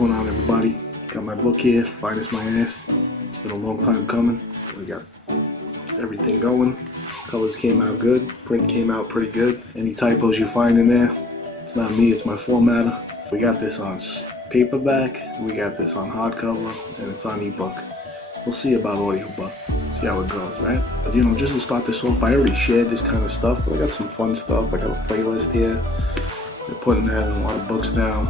going on, everybody? Got my book here, Finest My Ass. It's been a long time coming. We got everything going. Colors came out good. Print came out pretty good. Any typos you find in there, it's not me, it's my formatter. We got this on paperback, we got this on hardcover, and it's on ebook. We'll see about audiobook. See how it goes, right? But, just to start this off, I already shared this kind of stuff, but I got some fun stuff. I got a playlist here. They're putting that in a lot of books down.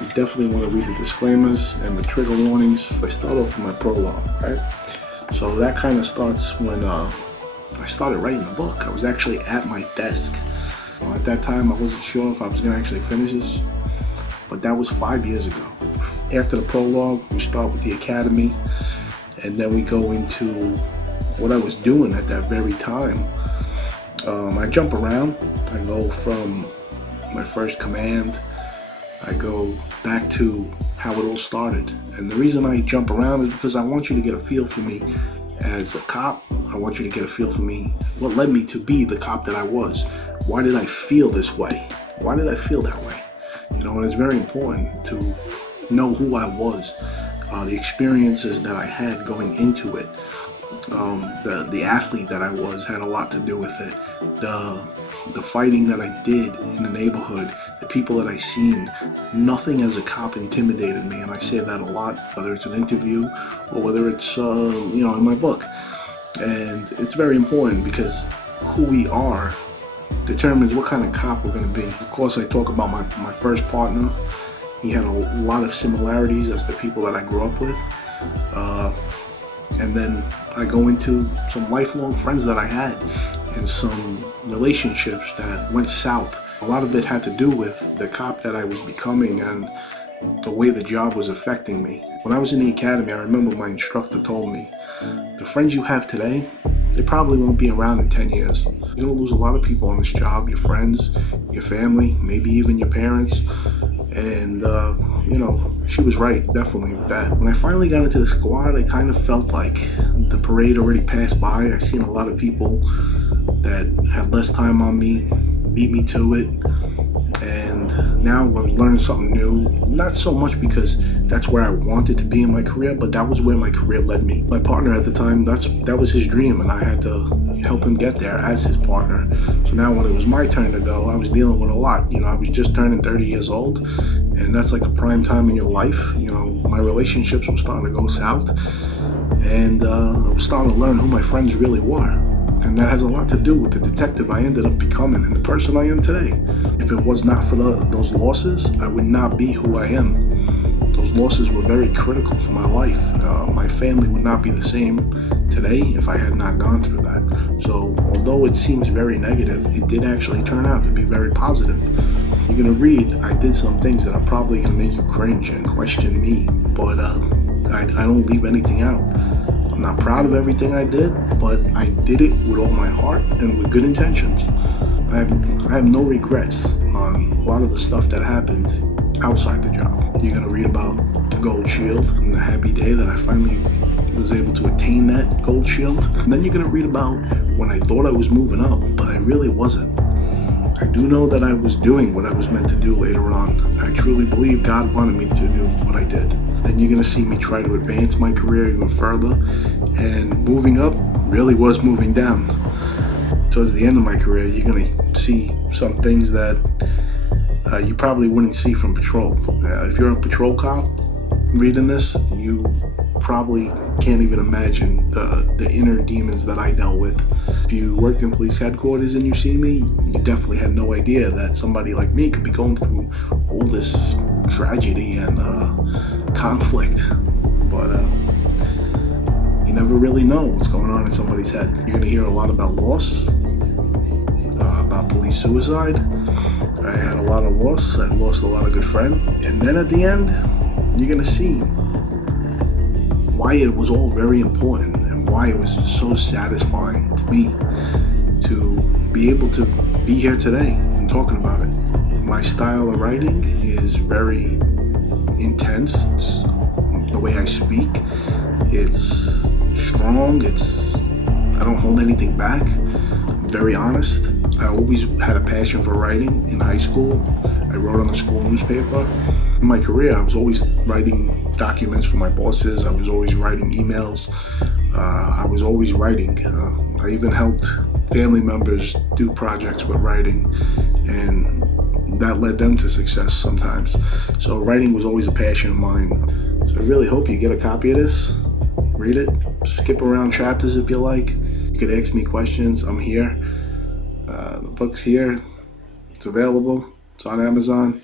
You definitely want to read the disclaimers and the trigger warnings. I start off with my prologue, right? So that kind of starts when I started writing the book. I was actually at my desk. At that time, I wasn't sure if I was going to actually finish this, but that was 5 years ago. After the prologue, we start with the academy, and then we go into what I was doing at that very time. I jump around. I go from my first command. I go back to how it all started. And the reason I jump around is because I want you to get a feel for me as a cop. I want you to get a feel for me, what led me to be the cop that I was. Why did I feel this way? Why did I feel that way? And it's very important to know who I was, the experiences that I had going into it. The athlete that I was had a lot to do with it. The fighting that I did in the neighborhood, the people that I seen, nothing as a cop intimidated me, and I say that a lot, whether it's an interview or whether it's in my book. And it's very important because who we are determines what kind of cop we're going to be. Of course, I talk about my first partner. He had a lot of similarities as the people that I grew up with. And then I go into some lifelong friends that I had and some relationships that went south. A lot of it had to do with the cop that I was becoming and the way the job was affecting me. When I was in the academy, I remember my instructor told me, the friends you have today, they probably won't be around in 10 years. You're gonna lose a lot of people on this job, your friends, your family, maybe even your parents. And, she was right, definitely, with that. When I finally got into the squad, I kind of felt like the parade already passed by. I seen a lot of people that had less time on me, beat me to it. And now I was learning something new. Not so much because that's where I wanted to be in my career, but that was where my career led me. My partner at the time, that was his dream, and I had to help him get there as his partner. So now when it was my turn to go, I was dealing with a lot. I was just turning 30 years old, and that's like a prime time in your life. My relationships were starting to go south, and I was starting to learn who my friends really were. And that has a lot to do with the detective I ended up becoming and the person I am today. If it was not for those losses, I would not be who I am. Those losses were very critical for my life. My family would not be the same today if I had not gone through that. So although it seems very negative, it did actually turn out to be very positive. You're gonna read, I did some things that are probably gonna make you cringe and question me, but I don't leave anything out. I'm not proud of everything I did, but I did it with all my heart and with good intentions. I have no regrets on a lot of the stuff that happened outside the job. You're gonna read about the gold shield and the happy day that I finally was able to attain that gold shield. And then you're gonna read about when I thought I was moving up, but I really wasn't. I do know that I was doing what I was meant to do later on. I truly believe God wanted me to do what I did. Then you're gonna see me try to advance my career even further, and moving up really was moving down. Towards the end of my career, you're gonna see some things that you probably wouldn't see from patrol. If you're a patrol cop reading this, you probably can't even imagine the inner demons that I dealt with. If you worked in police headquarters and you see me, you definitely had no idea that somebody like me could be going through all this tragedy and conflict. But you never really know what's going on in somebody's head. You're gonna hear a lot about loss, about police suicide. I had a lot of loss. I lost a lot of good friends. And then at the end, you're gonna see why it was all very important and why it was so satisfying to me to be able to be here today and talking about it. My style of writing is very intense. It's the way I speak. It's strong. I don't hold anything back. I'm very honest. I always had a passion for writing in high school. I wrote on the school newspaper. In my career, I was always writing documents for my bosses. I was always writing emails. I was always writing. I even helped family members do projects with writing, and that led them to success sometimes. So writing was always a passion of mine. So I really hope you get a copy of this, read it, skip around chapters if you like. You could ask me questions. I'm here. The book's here. It's available. It's on Amazon.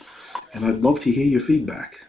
And I'd love to hear your feedback.